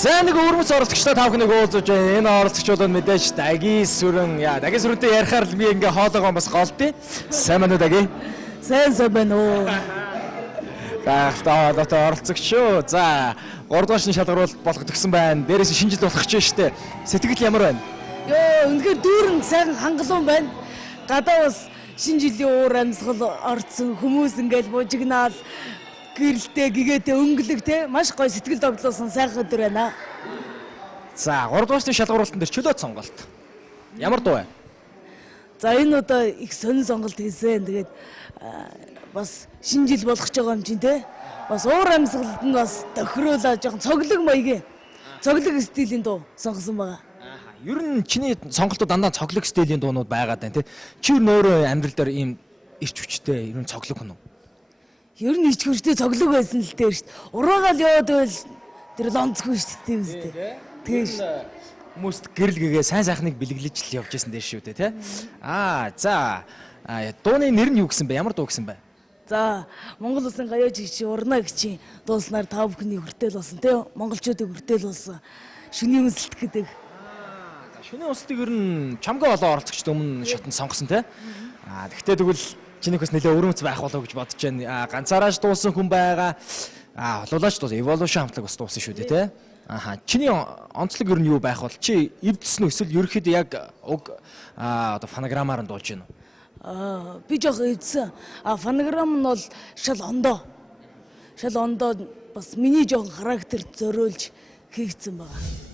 За нэг өрмөц оролцогчтой тав хүнийг уулзаж байна. Энэ оролцогчдод мэдээж Даги сүрэн Даги сүрэнтэй ярихаар л би ингээ хоолойгоо бас голдъё. Сайн байна уу Даги? Сайн байна уу. Гахтаа оролцогч шүү. За 3 дугаар шин шалгаруулалт болох төгсөн байна. Дээрээс шинэ жил болох гэж штэ. Сэтгэл ямар байна? Йоо, үнэхээр дүүрэн сайхан хангалуун байна. Гадаа бас шинэ жилийн уур амьсгал орцсон хүмүүс ингээл бужигнаал гэрэлтэй гэгээтэй өнгөлөг маш гоё сэтгэл тогтлоосон сайхан өдөр байна. За 3 дугаар шин шалгаруулалтын дээр чөлөөт сонголт. Ямар дуу вэ? За энэ удаа их сонин сонголт хийсэн. Тэгээд бас шинэ жил болох ч байгаа юм чинь те. Бас уур амьсгалд нь бас тохируулаад жоохон цоглог маягийн цоглог стилийн дуу сонгосон байгаа. Ер нь чиний сонголтууд дандаа цоглог стилийн дуунууд байгаад байна тий. Чи юу нөөрэ амьдрал дээр ийм ирч хүчтэй ер нь цоглог хүн үү? Ер нь ирч хүчтэй цоглог байсан л дээр шүү дээ. Ураагаал яваад байвал тэр лонцгүй шүү дээ юм зү. Тэгэж хүмүүст гэрэл гэгээ сайн сайхныг бэлэглэж л явж байсан дээр шүү дээ тий. За дууны нэр нь юу гэсэн бэ? Ямар дуу гэсэн бэ? За Монгол улсын гаяа жигчи урнаа гिचийн дууснаар та бүхний хүртэл болсон тий. Монголчуудын хүртэл болсон. Шүний үнсэлт гэдэг. Шүний үнсэлтийг ер нь чамгаа олон оролцогчд өмнө шатнд сонгосон тий. Тэгвэл чинийх бас нэлээ өрөөмц байх болов гэж бодож байна. Ганцаараа дуусан хүн байгаа. Олуулаач дуусан Evolution хамтлаг бас дуусан шүү дээ тий. Чиний онцлог ер нь юу байх бол чи эвдсэн үү эсвэл ерөөхдөө яг уг одоо фонограмаар нь дуулж байна уу? Би жоох эвдсэн. Фонограм нь бол шал ондоо. Шал ондоо бас миний жоох характер зориулж хийгдсэн байгаа.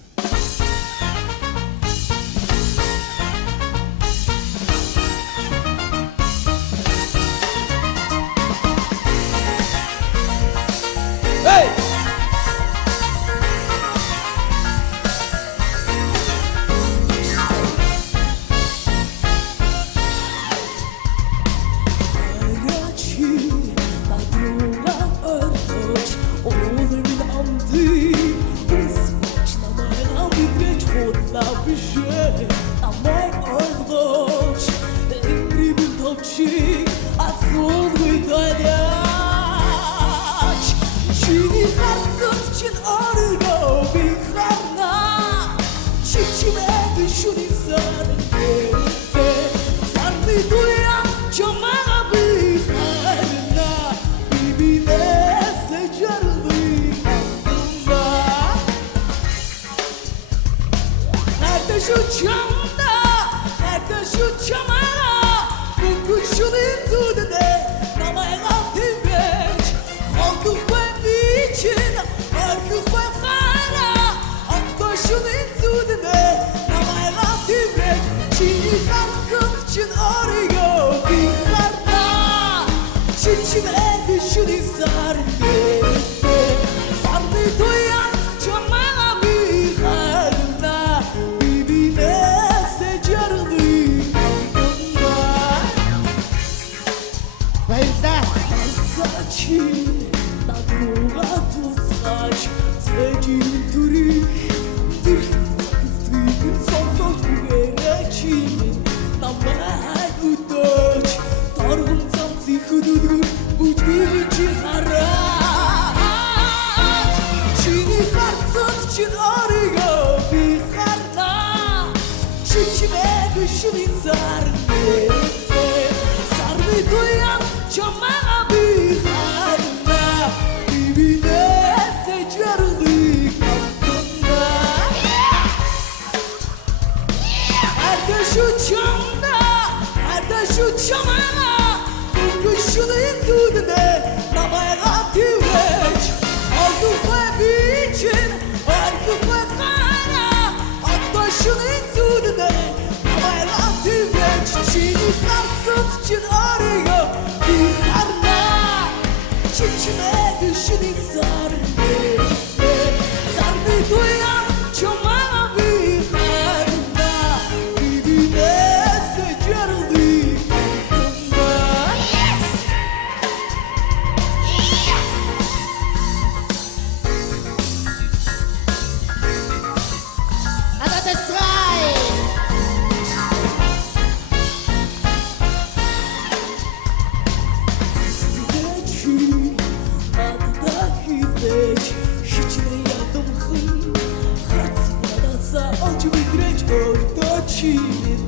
шилэн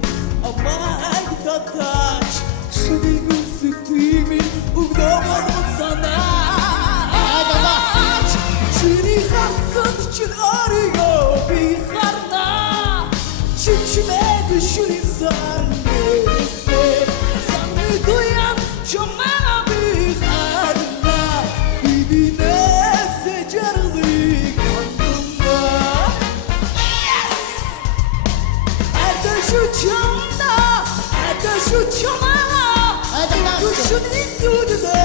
амайг татаач шүний үсэтвими өгдөгөн санаач чиний хатсанд чин орё би харна чичмэд шүний сарны сарны дуян чамаа би харна бибинэсэ жаргыг хандна это шучамаа шүний зүудэ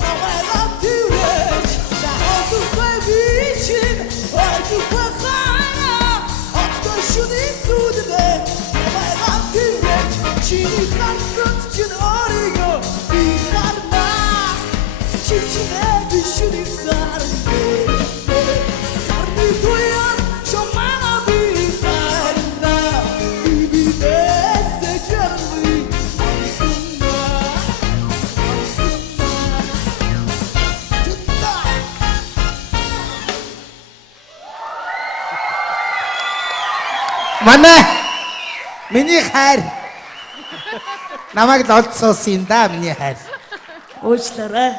намайг төвөж хату бэвичин хату бахана отто шүний зүудэ намайг төвөж чиний хатсанд чин орё би харна чичмэд шүний сарны сарны дуян чамаа би харна бибинэсэ жаргыг Манай миний хайр намайг л олдсоосон да миний хайр. Уучлаарай.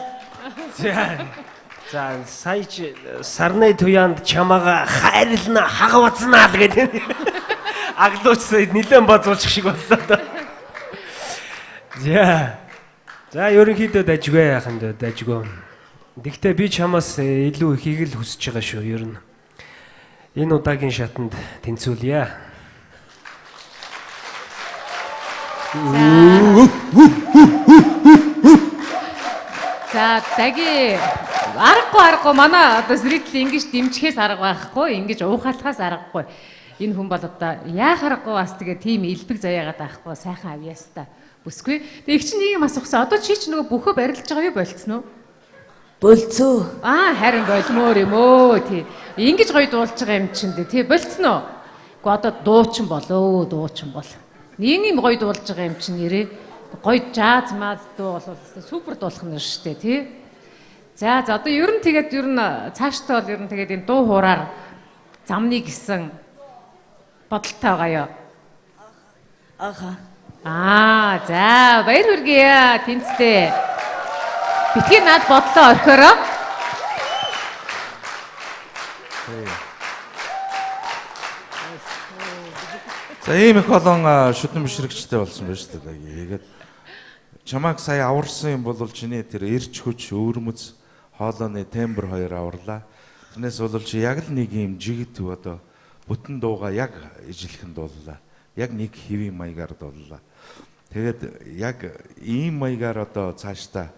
За сая чи сарны туяанд чамаага хайрлна хагавцнаа л гэдэг. Аглууцсаа нэлээд базуулчих шиг боллоо доо. За ерөнхийдөө дажгүй яахан дөө дажгүй. Гэхдээ би чамаас илүү ихийг л хүсэж байгаа шүү ер нь. Энэ удаагийн шатанд тэнцүүлье. За даги аргагүй манай одоо зрители ингэж дэмжихээс арга байхгүй, ингэж уухалахаас аргагүй. Энэ хүн бол одоо яах аргагүй бас тэгээ тийм элбэг заяагаад байхгүй сайхан авьяас та бүсгүй. Тэгээ их чинь нэг юм асуухсан. Одоо чи ч нөгөө бөхөө барилж байгаа юу болцсон уу? Болцоо. Харин болмоор юм өө тий. Ингэж гоё дуулж байгаа юм чинь тий болцсон уу? Гэхдээ одоо дуучин болоо дуучин бол. Нэг юм гоё дуулж байгаа юм чинь нэрээ гоё жаз маз дуу бол супер дуулах нь шүү дээ тий. За одоо ер нь цаашдаа бол ер нь тэгээд энэ дуу хуураар замны гисэн бодолтой байгаа юу? За баяр хүргэе тэнцтэй. Битгий над бодлоо орхиороо. За ийм их олон шүтэн бишрэгчтэй болсон байна шүү дээ. Тэгээд чамайг сая аварсан юм бол чиний тэр эрч хүч өөрмөц хоолойны тембр хоёр аварлаа. Тэрнээс бол чи яг л нэг юм жигт одоо бүтэн дууга яг ижилхэн дууллаа. Яг нэг хэвийн маягаар дууллаа. Тэгээд яг ийм маягаар одоо цаашдаа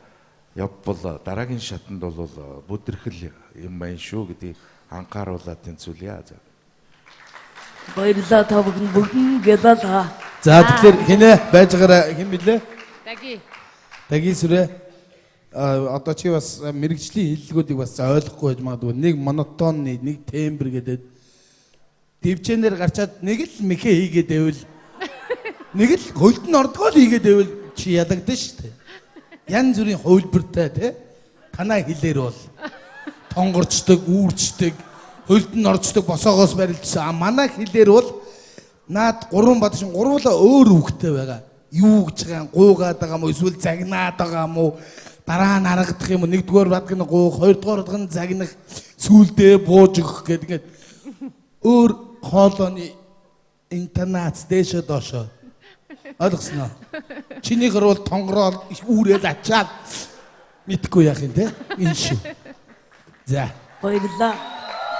явбал дараагийн шатанд бол бүдэрхэл юм байна шүү гэдгийг анхааруулаад тэнцүүлье. За. Баярлалаа та бүгэн гэлээ. За тэгэхээр хинэ байж байгаараа хэн блэ? Даги сүрэ. Одоо чи бас мэрэгжлийн хэллэгүүдийг бас ойлгохгүй байж магадгүй. Нэг монотон, нэг тембр гэдэг дэвчэнээр гарчаад нэг л мэхэ хийгээд байвал нэг л хөлтөнд ордгоо л хийгээд байвал чи ялагдсан шүү дээ. Ян зүрийн хувилбартай тий. Танаа хэлээр бол тонгорчдөг, үүрчдэг, хөлтөнд орчдөг босоогоос барилдсан. Манай хэлээр бол наад гурван бадшин гурвуулаа өөр үгтэй байгаа. Юу гэж байгаа гуугаад байгаа юм уу эсвэл загнаад байгаа юм уу? Дараа нь харагдах юм уу? Нэгдүгээр бадг нь гуух, хоёрдугаар бадг нь загнах, сүүлдээ бууж өгөх гэдэг өөр хоолойны интонац дэшээ доошоо. Ойлгосноо. Чинийхэр бол тонгороод үүрээд ачаад мэдхгүй яах юм те? Энэ шүү. За. Баярлалаа.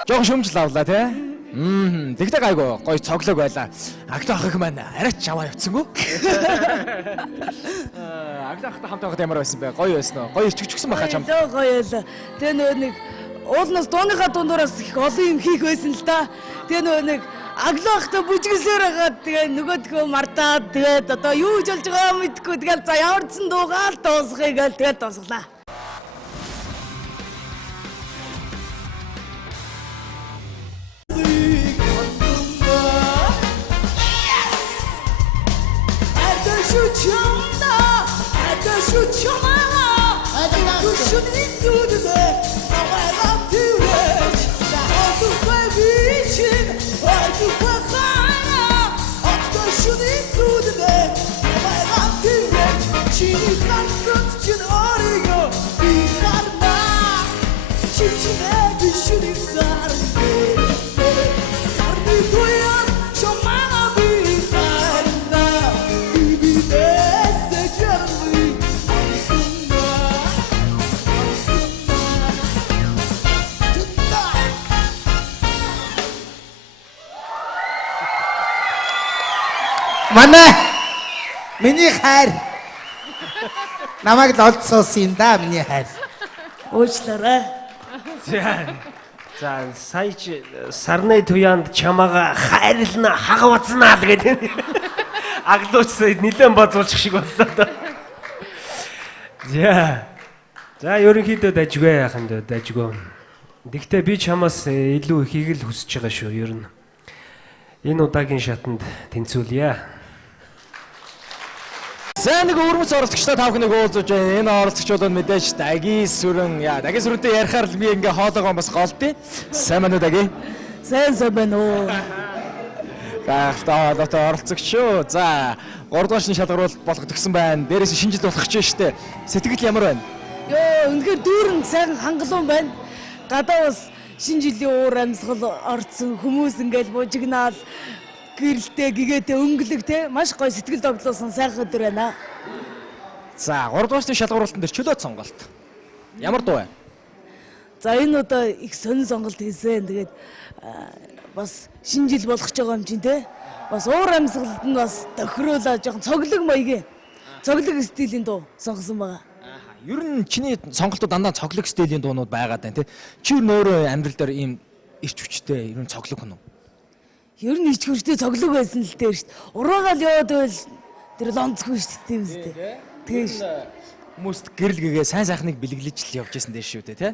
Жог шөмжл авлаа те. Тэгтээ гайгүй гоё цоглог байлаа. Аглаа ах их маань арайч аваа явцсангүй. Аглаа ахтай хамт байхад ямар байсан бэ? Гоё байсан уу? Гоё ирчгчсэн байхаа чам. Гоё байлаа. Тэгээ нөгөө нэг уулнаас дууныхаа дундуураас их олон юм хийх байсан л да. Тэгээ нөгөө нэг аглаа ахтай бүжгэлсээр хагаад тэгээ нөгөөдгөө мартаад тэгээд одоо юу хийж болж байгаа мэдгүй тэгэл за ямар ч сан дуугаал дуусгая гээл тэгээд дуусглаа. Should Манай миний хайр. Намайг л олд суусан да миний хайр. Уучлаарай. За сая чи сарны туяанд чамаага хайрлна хагавцнаа л гэдэг. Аглууч нилэн базуулчих шиг боллоо доо. За ерөнхийдөө дажгүй яхан дөө дажгүй. Гэхдээ би чамаас илүү ихийг л хүсэж байгаа шүү ер нь. Энэ удаагийн шатанд тэнцүүлье. За нэг өрмөц оролцогчтой та бүхнийг уулзаж байна. Энэ оролцогч бол мэдээж Даги Сүрэн. Даги Сүрэнтэй ярихаар л би ингээ хоолойгоо бас голдъё. Сайн байна уу Даги? Сайн байна уу? Гахтаа оролцогч шүү. За 3 дугаар шин шалгаруулалт болгох гэсэн байна. Дээрээс нь шинэ жил болох ч штэ. Сэтгэл ямар байна? Йоо, үнэхээр дүүрэн сайхан хангалуун байна. Гадаа бас шинэ жилийн уур амьсгал орцсон хүмүүс ингээл бужигнаал гэрэлтэй гэгээтэй өнгөлөгтэй маш гоё сэтгэл тогтлоосон сайхан өдөр байна. За 3 дугаар шин шалгаруулалтын дээр чөлөөт сонголт. Ямар дуу вэ? За энэ удаа их сонин сонголт хийсэн. Тэгээд бас шинэ жил болох ч байгаа юм чинь те. Бас уур амьсгалд нь бас тохируулаад жоохон цоглог маягийн. Цоглог стилийн дуу сонгосон байгаа. Ер нь чиний сонголтууд дандаа цоглог стилийн дуунууд байгаад байна тий. Чи юу нөөрэ амьдрал дээр ийм ирч хүчтэй ер нь цоглог хүн үү? Ер нь ич хөрчтэй цоглог байсан л дээр шүү дээ. Ураагаал яваад байвал тэр лонцгүй шүү дээ юм зү. Тэгээ шүү. Хүмүүст гэрэл гэгээ сайн сайхныг бэлгэлж л явж байсан дээр шүү дээ тий.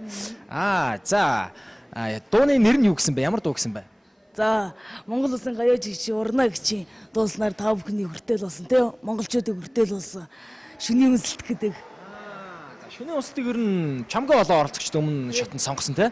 За дууны нэр нь юу гэсэн бэ? Ямар дуу гэсэн бэ? За Монгол улсын гаяа жигчи урнаа гिचийн дууснаар та бүхний хүртэл болсон тий. Монголчуудыг хүртэл болсон. Шүний үнсэлт гэдэг. Шүний үнсэлтийг ер нь чамгаа болоо оролцогчд өмнө шатанд сонгосон тий.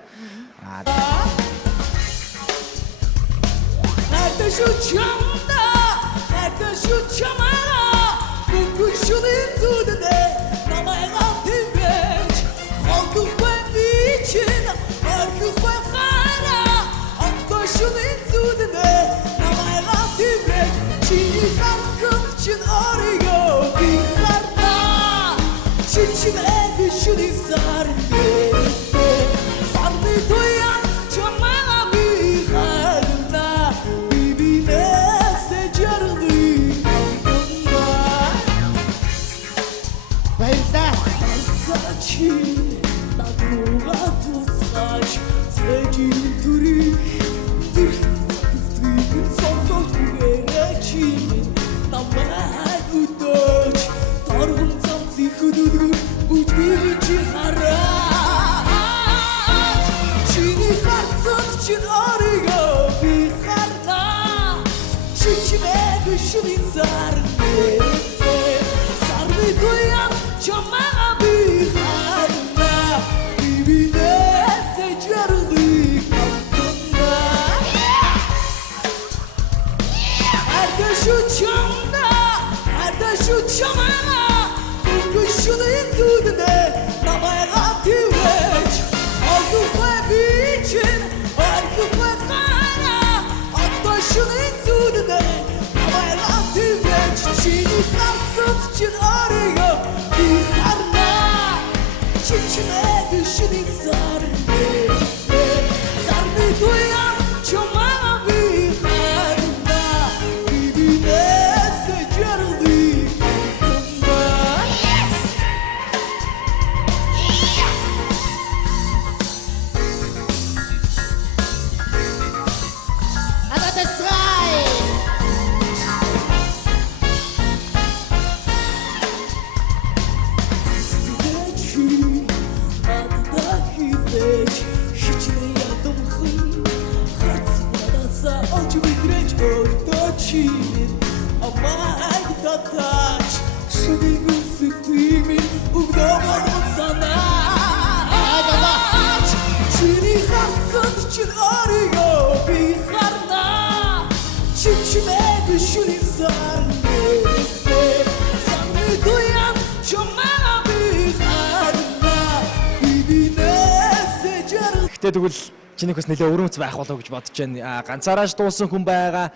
Гэхдээ тэгвэл чинийх бас нэлээ өрөөмц байх болов гэж бодож байна. Ганцаараа дуусан хүн байгаа.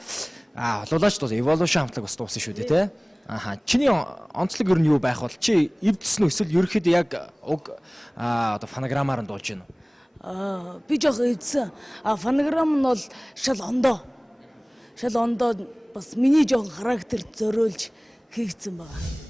Олуулаач дуусан. Evolution хамтлаг бас дуусан шүү дээ тий. Чиний онцлог ер нь юу байх бол чи эвдсэн үү эсвэл ерөөхдөө яг уг одоо фонограмаар нь дуулж байна уу? Би жоох эвдсэн. Фонограм нь бол шал ондоо. шал ондоо бас миний жоохон характер зориулж хийгдсэн байгаа.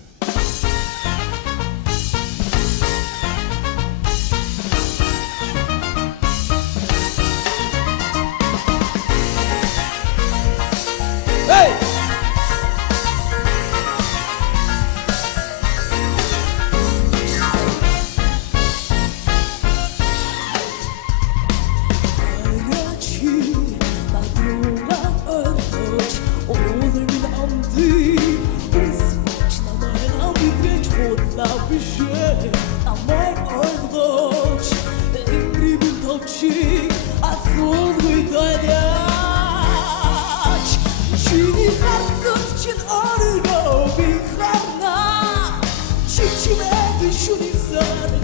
Чичимэд шунисар